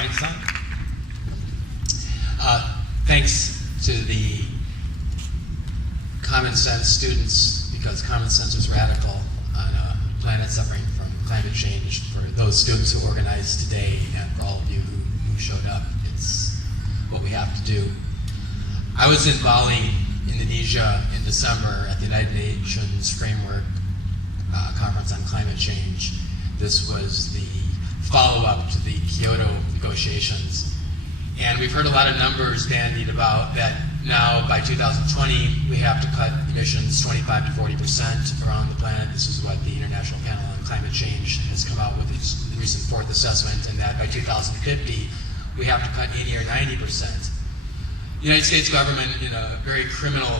Feinstein. Thanks to the common sense students, because common sense is radical on a planet suffering from climate change. For those students who organized today, and for all of you who showed up, it's what we have to do. I was in Bali, Indonesia in December at the United Nations Framework Conference on Climate Change. This was the follow-up to the Kyoto negotiations. And we've heard a lot of numbers bandied about that now by 2020 we have to cut emissions 25 to 40% around the planet. This is what the International Panel on Climate Change has come out with its recent fourth assessment, and that by 2050 we have to cut 80 or 90%. The United States government, in a very criminal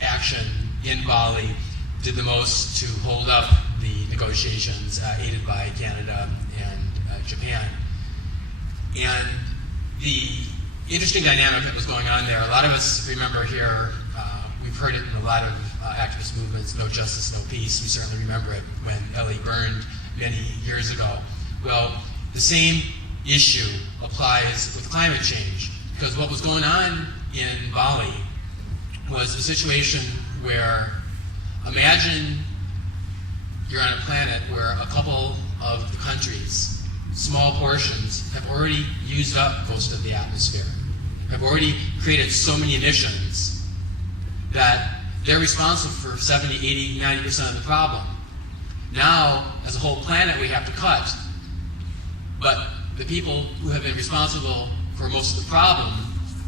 action in Bali, did the most to hold up the negotiations, aided by Canada and Japan. And the interesting dynamic that was going on there, a lot of us remember here, we've heard it in a lot of activist movements, no justice, no peace. We certainly remember it when Ellie burned many years ago. Well, the same issue applies with climate change, because what was going on in Bali was a situation where, imagine you're on a planet where a couple of the countries, small portions, have already used up most of the atmosphere, have already created so many emissions that they're responsible for 70, 80, 90% of the problem. Now, as a whole planet, we have to cut. But the people who have been responsible for most of the problem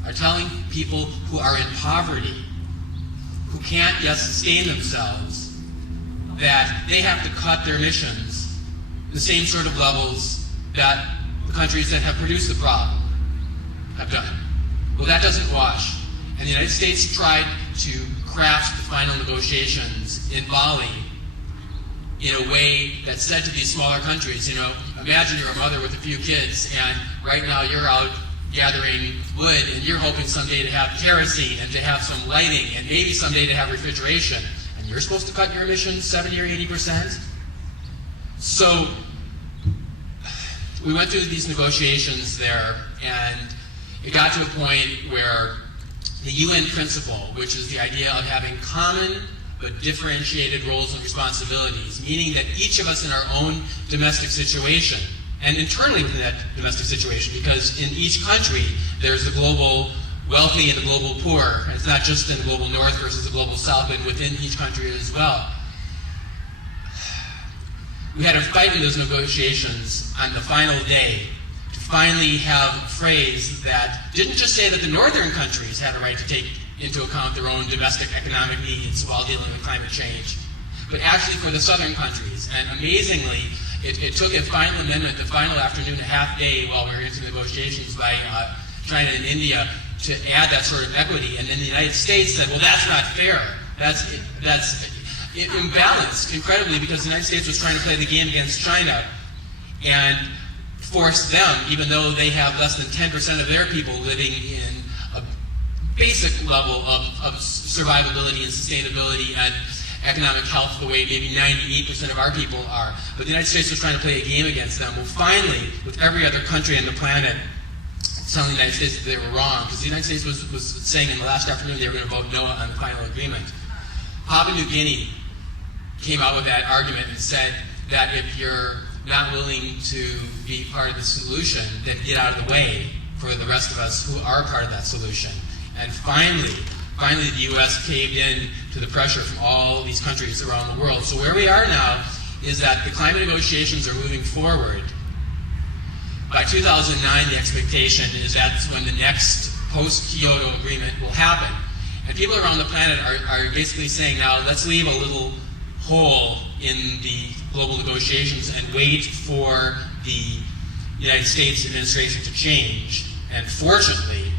are telling people who are in poverty, who can't yet sustain themselves, that they have to cut their emissions the same sort of levels that the countries that have produced the problem have done. Well, that doesn't wash. And the United States tried to craft the final negotiations in Bali in a way that said to these smaller countries, you know, imagine you're a mother with a few kids, and right now you're out gathering wood, and you're hoping someday to have kerosene and to have some lighting, and maybe someday to have refrigeration, and you're supposed to cut your emissions 70 or 80%? So we went through these negotiations there, and it got to a point where the UN principle, which is the idea of having common but differentiated roles and responsibilities, meaning that each of us in our own domestic situation, and internally to that domestic situation, because in each country there's the global wealthy and the global poor. It's not just in the global north versus the global south, but within each country as well. We had a fight in those negotiations on the final day to finally have a phrase that didn't just say that the northern countries had a right to take into account their own domestic economic needs while dealing with climate change, but actually for the southern countries. And amazingly, it took a final amendment, the final afternoon, a half day while we were into negotiations by China and India to add that sort of equity. And then the United States said, well, that's not fair. That's imbalanced incredibly, because the United States was trying to play the game against China and force them, even though they have less than 10% of their people living in a basic level of survivability and sustainability and economic health the way maybe 98% of our people are. But the United States was trying to play a game against them. Well, finally, with every other country on the planet telling the United States that they were wrong, because the United States was saying in the last afternoon they were going to vote no on the final agreement. Papua New Guinea came out with that argument and said that if you're not willing to be part of the solution, then get out of the way for the rest of us who are part of that solution. And finally, the U.S. caved in to the pressure from all these countries around the world. So where we are now is that the climate negotiations are moving forward. By 2009, the expectation is that's when the next post-Kyoto agreement will happen. And people around the planet are basically saying, now let's leave a little hole in the global negotiations and wait for the United States administration to change. And fortunately,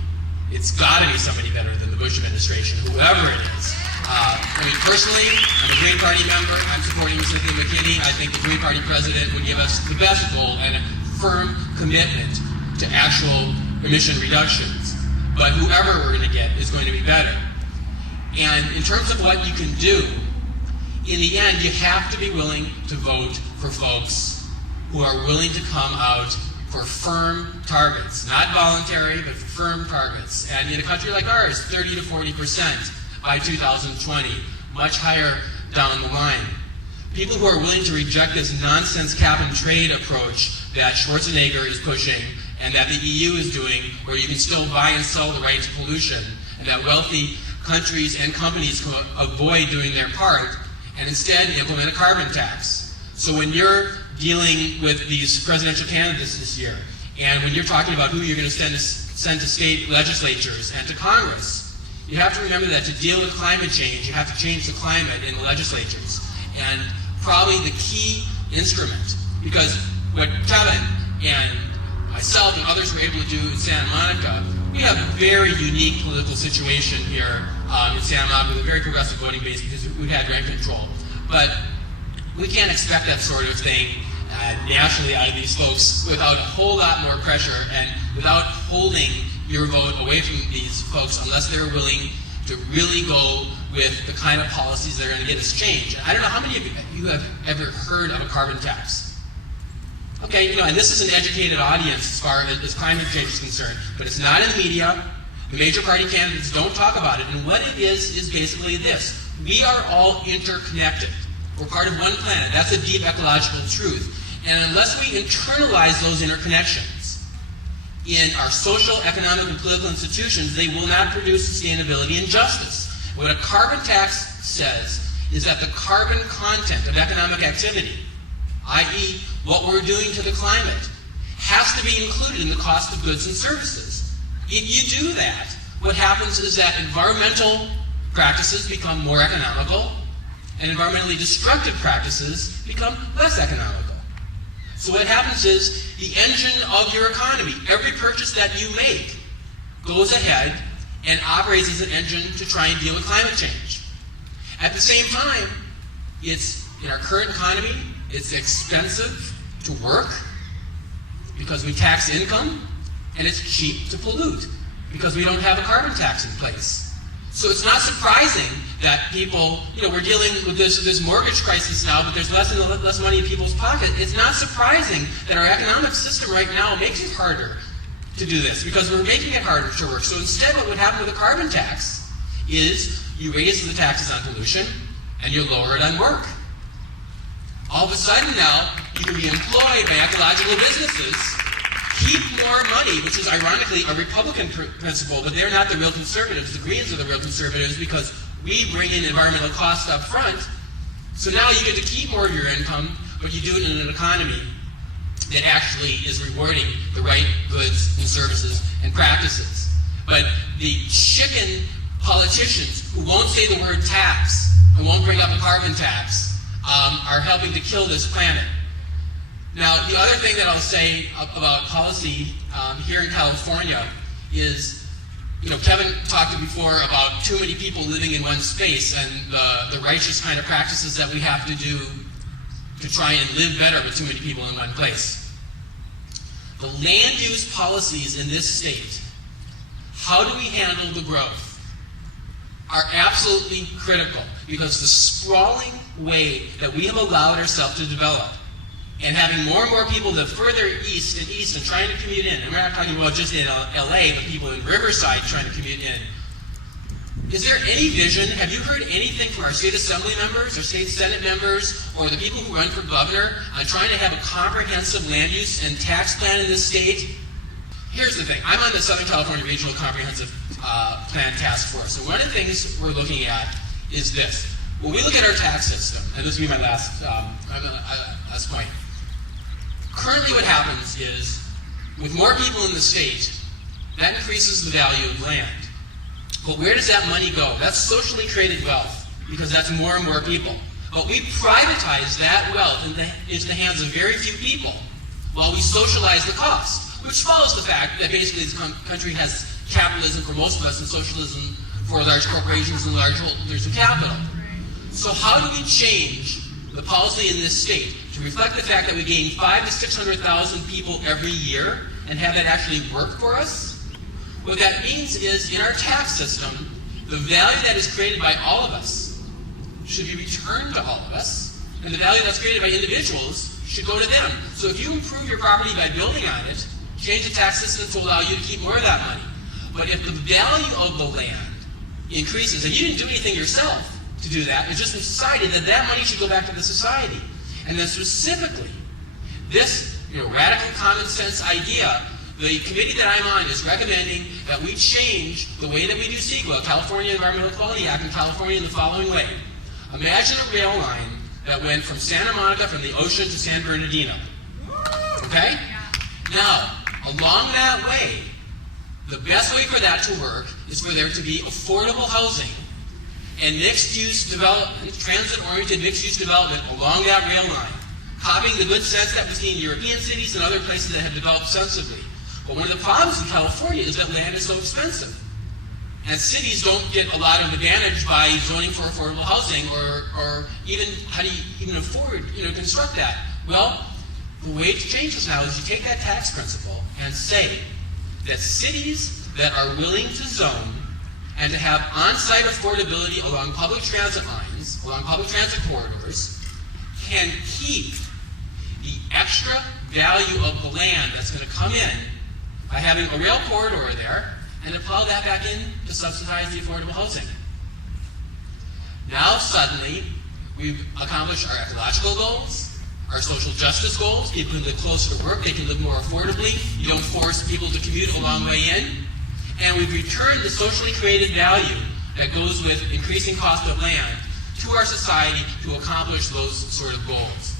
it's got to be somebody better than the Bush administration, whoever it is. I mean, personally, I'm a Green Party member. I'm supporting Cynthia McKinney. I think the Green Party president would give us the best goal and a firm commitment to actual emission reductions. But whoever we're going to get is going to be better. And in terms of what you can do, in the end, you have to be willing to vote for folks who are willing to come out for firm targets, not voluntary, but for firm targets. And in a country like ours, 30 to 40% by 2020, much higher down the line. People who are willing to reject this nonsense cap and trade approach that Schwarzenegger is pushing and that the EU is doing, where you can still buy and sell the right to pollution, and that wealthy countries and companies can avoid doing their part, and instead implement a carbon tax. So when you're dealing with these presidential candidates this year, and when you're talking about who you're going to send to state legislatures and to Congress, you have to remember that to deal with climate change, you have to change the climate in the legislatures. And probably the key instrument, because what Kevin and myself and others were able to do in Santa Monica, we have a very unique political situation here in Santa Monica with a very progressive voting base because we've had rent control. But we can't expect that sort of thing nationally out of these folks without a whole lot more pressure and without holding your vote away from these folks unless they're willing to really go with the kind of policies that are going to get us change. I don't know how many of you have ever heard of a carbon tax. Okay, and this is an educated audience as far as climate change is concerned, but it's not in the media. The major party candidates don't talk about it, and what it is basically this. We are all interconnected. We're part of one planet. That's a deep ecological truth. And unless we internalize those interconnections in our social, economic, and political institutions, they will not produce sustainability and justice. What a carbon tax says is that the carbon content of economic activity, i.e., what we're doing to the climate, has to be included in the cost of goods and services. If you do that, what happens is that environmental practices become more economical, and environmentally destructive practices become less economical. So what happens is the engine of your economy, every purchase that you make, goes ahead and operates as an engine to try and deal with climate change. At the same time, it's in our current economy, it's expensive to work because we tax income, and it's cheap to pollute because we don't have a carbon tax in place. So it's not surprising that people, we're dealing with this mortgage crisis now, but there's less and less money in people's pockets. It's not surprising that our economic system right now makes it harder to do this because we're making it harder to work. So instead, what would happen with a carbon tax is you raise the taxes on pollution and you lower it on work. All of a sudden now, you can be employed by ecological businesses, keep more money, which is ironically a Republican principle, but they're not the real conservatives. The Greens are the real conservatives because we bring in environmental costs up front. So now you get to keep more of your income, but you do it in an economy that actually is rewarding the right goods and services and practices. But the chicken politicians who won't say the word tax and won't bring up a carbon tax are helping to kill this planet. Now, the other thing that I'll say about policy here in California is, Kevin talked before about too many people living in one space and the righteous kind of practices that we have to do to try and live better with too many people in one place. The land use policies in this state, how do we handle the growth, are absolutely critical because the sprawling way that we have allowed ourselves to develop and having more and more people live further east and trying to commute in, and we're not talking about just in LA, but people in Riverside trying to commute in. Is there any vision? Have you heard anything from our state assembly members or state senate members or the people who run for governor on trying to have a comprehensive land use and tax plan in this state? Here's the thing. I'm on the Southern California Regional Comprehensive Plan Task Force, and one of the things we're looking at is this. When we look at our tax system, and this will be my last point, currently what happens is, with more people in the state, that increases the value of land. But where does that money go? That's socially created wealth, because that's more and more people. But we privatize that wealth into the hands of very few people, while we socialize the cost, which follows the fact that basically this country has capitalism for most of us and socialism for large corporations and large holders of capital. So how do we change the policy in this state to reflect the fact that we gain 500,000 to 600,000 people every year and have that actually work for us? What that means is, in our tax system, the value that is created by all of us should be returned to all of us, and the value that's created by individuals should go to them. So if you improve your property by building on it, change the tax system to allow you to keep more of that money. But if the value of the land increases, and you didn't do anything yourself to do that, it's just decided that that money should go back to the society. And then specifically, this radical common sense idea, the committee that I'm on is recommending that we change the way that we do CEQA, California Environmental Quality Act, in California in the following way. Imagine a rail line that went from Santa Monica, from the ocean, to San Bernardino. Okay? Now, along that way, the best way for that to work is for there to be affordable housing and mixed-use development, transit-oriented mixed-use development along that rail line, copying the good sense that we see in European cities and other places that have developed sensibly. But one of the problems in California is that land is so expensive. And cities don't get a lot of advantage by zoning for affordable housing, or even, how do you even afford, construct that? Well, the way to change this now is you take that tax principle and say that cities that are willing to zone and to have on-site affordability along public transit lines, along public transit corridors, can keep the extra value of the land that's going to come in by having a rail corridor there, and to plow that back in to subsidize the affordable housing. Now suddenly, we've accomplished our ecological goals, our social justice goals. People can live closer to work, they can live more affordably, you don't force people to commute a long way in, and we've returned the socially created value that goes with increasing cost of land to our society to accomplish those sort of goals.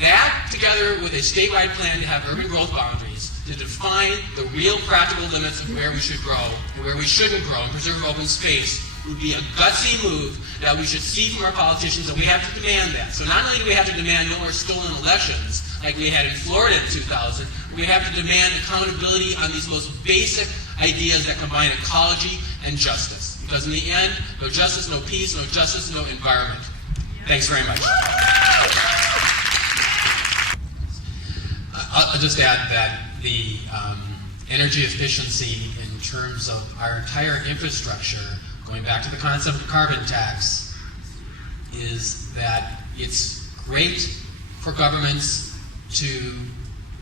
That, together with a statewide plan to have urban growth boundaries, to define the real practical limits of where we should grow and where we shouldn't grow and preserve open space, would be a gutsy move that we should see from our politicians, and we have to demand that. So not only do we have to demand no more stolen elections like we had in Florida in 2000, we have to demand accountability on these most basic ideas that combine ecology and justice. Because in the end, no justice, no peace, no justice, no environment. Thanks very much. I'll just add that the energy efficiency in terms of our entire infrastructure, going back to the concept of carbon tax, is that it's great for governments to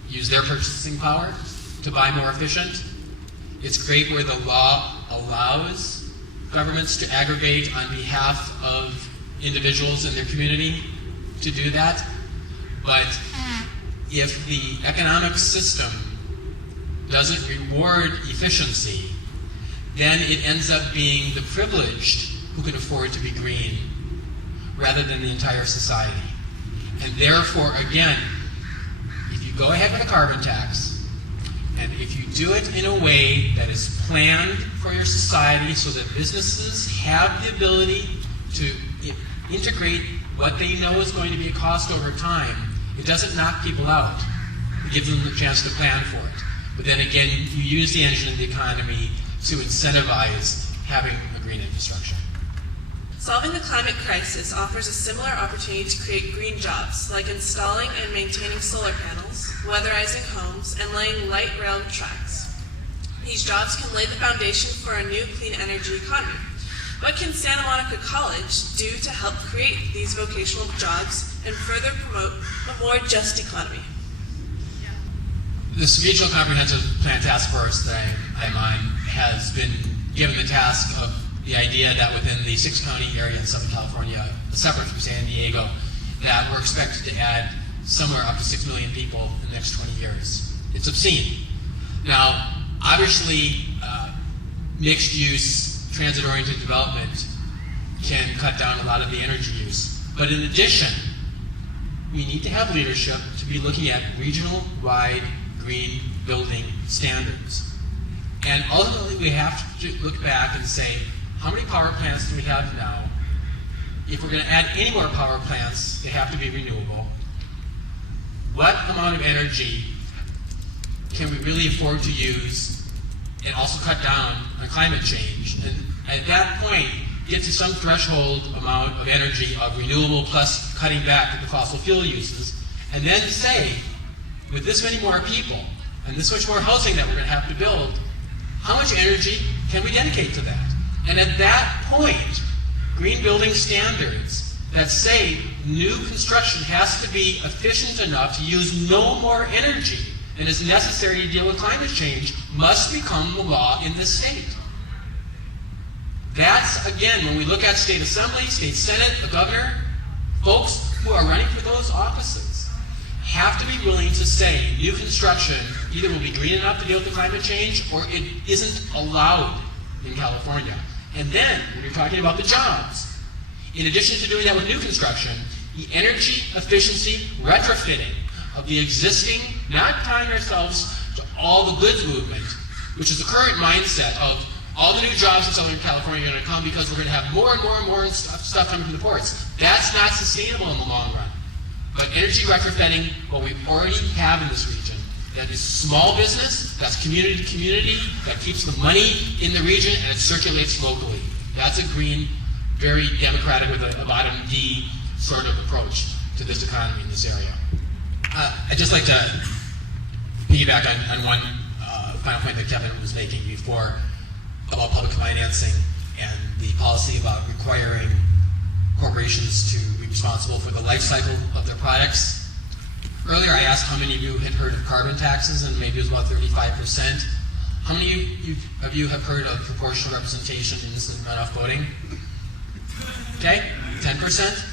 use their purchasing power to buy more efficient. It's great where the law allows governments to aggregate on behalf of individuals in their community to do that. But if the economic system doesn't reward efficiency, then it ends up being the privileged who can afford to be green rather than the entire society. And therefore, again, if you go ahead with a carbon tax, and if you do it in a way that is planned for your society so that businesses have the ability to integrate what they know is going to be a cost over time, it doesn't knock people out. It gives them the chance to plan for it. But then again, you use the engine of the economy to incentivize having a green infrastructure. Solving the climate crisis offers a similar opportunity to create green jobs, like installing and maintaining solar panels, weatherizing homes, and laying light rail tracks. These jobs can lay the foundation for a new clean energy economy. What can Santa Monica College do to help create these vocational jobs and further promote a more just economy? This Regional Comprehensive Plan Task Force that I'm on has been given the task of the idea that within the 6-county area in Southern California, separate from San Diego, that we're expected to add somewhere up to 6 million people in the next 20 years. It's obscene. Now, obviously, mixed-use, transit-oriented development can cut down a lot of the energy use. But in addition, we need to have leadership to be looking at regional-wide green building standards. And ultimately, we have to look back and say, how many power plants do we have now? If we're going to add any more power plants, they have to be renewable. What amount of energy can we really afford to use and also cut down on climate change? And at that point, get to some threshold amount of energy of renewable plus cutting back the fossil fuel uses, and then say, with this many more people and this much more housing that we're going to have to build, how much energy can we dedicate to that? And at that point, green building standards that say new construction has to be efficient enough to use no more energy than is necessary to deal with climate change must become the law in this state. That's, again, when we look at state assembly, state senate, the governor, folks who are running for those offices have to be willing to say new construction either will be green enough to deal with the climate change or it isn't allowed in California. And then, when you're talking about the jobs, in addition to doing that with new construction, the energy efficiency retrofitting of the existing, not tying ourselves to all the goods movement, which is the current mindset of all the new jobs in Southern California are going to come because we're going to have more and more and more stuff coming from the ports. That's not sustainable in the long run. But energy retrofitting, what we already have in this region, that is small business, that's community to community, that keeps the money in the region and it circulates locally. That's a green, very democratic with a bottom D sort of approach to this economy in this area. I'd just like to piggyback on one final point that Kevin was making before about public financing and the policy about requiring corporations to be responsible for the life cycle of their products. Earlier I asked how many of you had heard of carbon taxes, and maybe it was about 35%. How many of you have heard of proportional representation in instant runoff voting? Okay, 10%.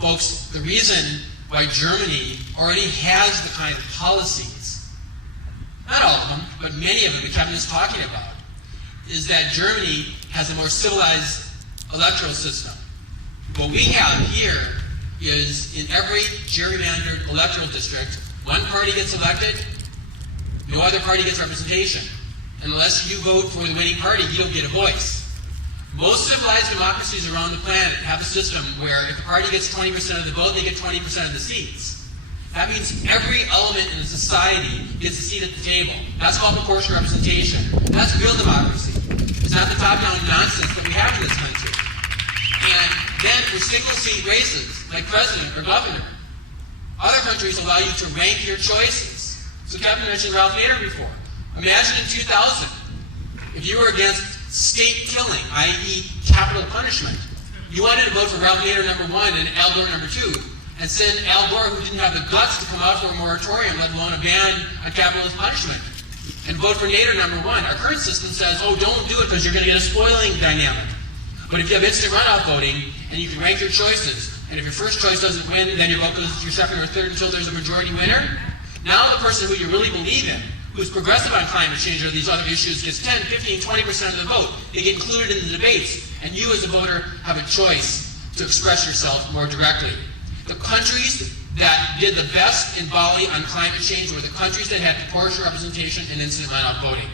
Folks, the reason why Germany already has the kind of policies, not all of them, but many of them that Kevin is talking about, is that Germany has a more civilized electoral system. What we have here is in every gerrymandered electoral district, one party gets elected, no other party gets representation. Unless you vote for the winning party, you don't get a voice. Most civilized democracies around the planet have a system where if a party gets 20% of the vote, they get 20% of the seats. That means every element in the society gets a seat at the table. That's called proportional representation. That's real democracy. It's not the top-down nonsense that we have in this country. And then for single-seat races, like president or governor, other countries allow you to rank your choices. So Kevin mentioned Ralph Nader before. Imagine in 2000, if you were against state killing, i.e. capital punishment, you wanted to vote for Ralph Nader #1 and Al Gore #2, and send Al Gore, who didn't have the guts to come out for a moratorium, let alone a ban on capitalist punishment, and vote for Nader #1. Our current system says, oh, don't do it because you're going to get a spoiling dynamic. But if you have instant runoff voting, and you can rank your choices, and if your first choice doesn't win, then your vote goes to your second or third until there's a majority winner, now the person who you really believe in, who's progressive on climate change or these other issues, gets 10, 15, 20% of the vote. They get included in the debates, and you as a voter have a choice to express yourself more directly. The countries that did the best in Bali on climate change were the countries that had proportional representation and instant runoff voting.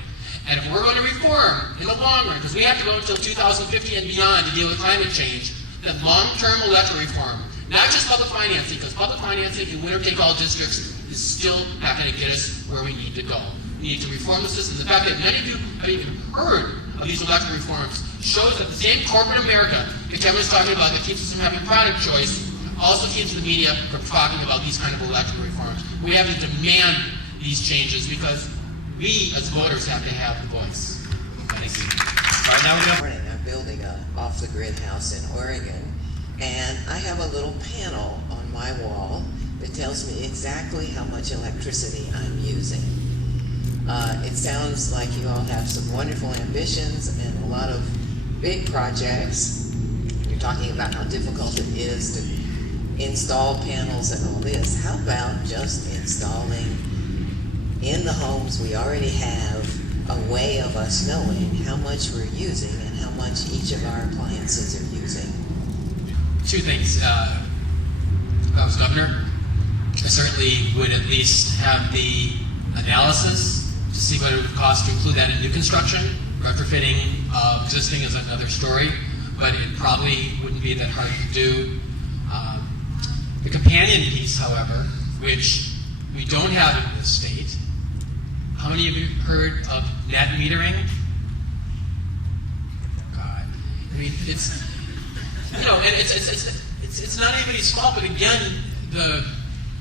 And if we're going to reform in the long run, because we have to go until 2050 and beyond to deal with climate change, then long-term electoral reform, not just public financing, because public financing in winner-take-all districts is still not going to get us where we need to go. We need to reform the system. The fact that many of you have even heard of these electoral reforms shows that the same corporate America that Kevin was talking about that keeps us from having product choice also keeps the media from talking about these kind of electoral reforms. We have to demand these changes because we as voters have to have the voice. Thank you. Right now I'm building a off-the-grid house in Oregon, and I have a little panel on my wall that tells me exactly how much electricity I'm using. It sounds like you all have some wonderful ambitions and a lot of big projects. You're talking about how difficult it is to install panels and all this. How about just installing in the homes we already have a way of us knowing how much we're using and how much each of our appliances are using? Two things. If I was governor, I certainly would at least have the analysis to see what it would cost to include that in new construction. Retrofitting existing is another story, but it probably wouldn't be that hard to do. The companion piece, however, which we don't have in this state, how many of you heard of net metering? God, I mean, it's, you know, and it's not anybody's fault, but again, the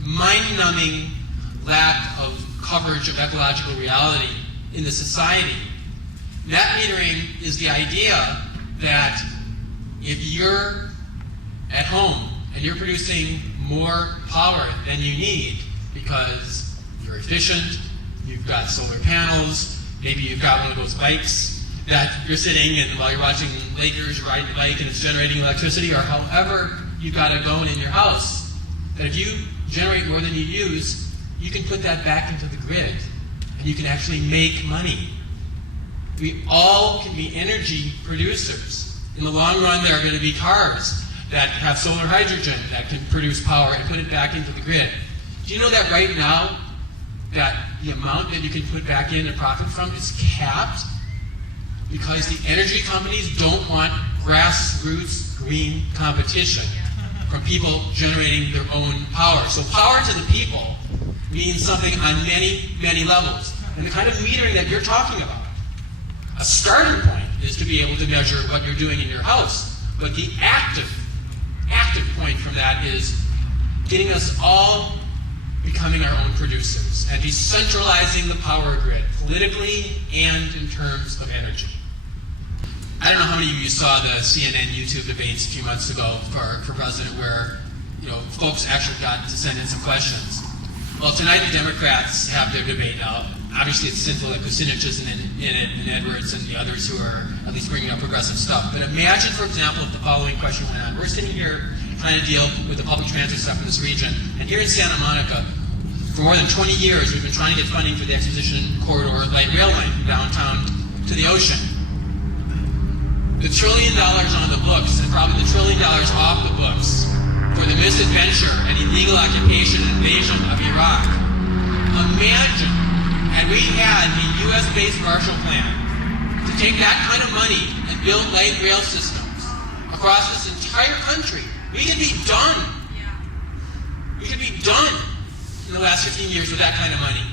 mind-numbing lack of coverage of ecological reality in the society. Net metering is the idea that if you're at home and you're producing more power than you need because you're efficient, you've got solar panels, maybe you've got one of those bikes that you're sitting and while you're watching Lakers, you're riding a bike and it's generating electricity, or however you've got it going in your house, that if you generate more than you use, you can put that back into the grid and you can actually make money. We all can be energy producers. In the long run, there are going to be cars that have solar hydrogen that can produce power and put it back into the grid. Do you know that right now, that the amount that you can put back in and profit from is capped? Because the energy companies don't want grassroots green competition from people generating their own power. So power to the people means something on many, many levels. And the kind of metering that you're talking about, a starting point is to be able to measure what you're doing in your house. But the active point from that is getting us all becoming our own producers and decentralizing the power grid politically and in terms of energy. I don't know how many of you saw the CNN YouTube debates a few months ago for president where folks actually got to send in some questions. Well, tonight the Democrats have their debate now. Obviously it's sinful that Kucinich isn't in it, and Edwards and the others who are at least bringing up progressive stuff. But imagine, for example, if the following question went on. We're sitting here trying to deal with the public transit stuff in this region, and here in Santa Monica, for more than 20 years, we've been trying to get funding for the Exposition Corridor light rail line from downtown to the ocean. The $1 trillion on the books, and probably the $1 trillion off the books, for the misadventure and illegal occupation and invasion of Iraq. Imagine, had we had a U.S.-based Marshall Plan to take that kind of money and build light rail systems across this entire country, we could be done. We could be done in the last 15 years with that kind of money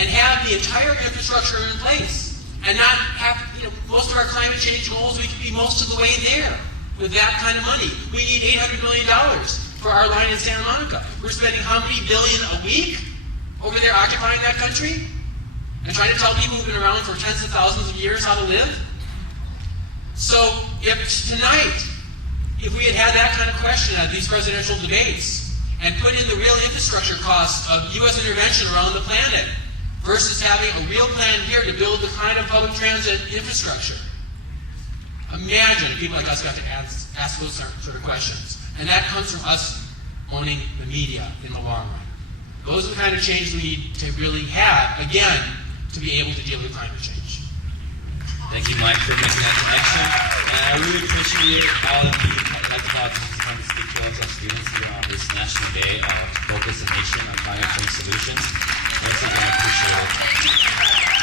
and have the entire infrastructure in place and not have, most of our climate change goals, we could be most of the way there with that kind of money. We need $800 million for our line in Santa Monica. We're spending how many billion a week over there occupying that country and trying to tell people who've been around for tens of thousands of years how to live? So if tonight, if we had had that kind of question at these presidential debates and put in the real infrastructure costs of U.S. intervention around the planet versus having a real plan here to build the kind of public transit infrastructure, imagine if people like us got to ask those sort of questions. And that comes from us owning the media in the long run. Those are the kind of change we need to really have, again, to be able to deal with climate change. Thank you, Mike, for making that connection. And I really appreciate all of the technologists who come to speak to us as students here on this National Day to focus the nation on climate change solutions. Once again, I appreciate it.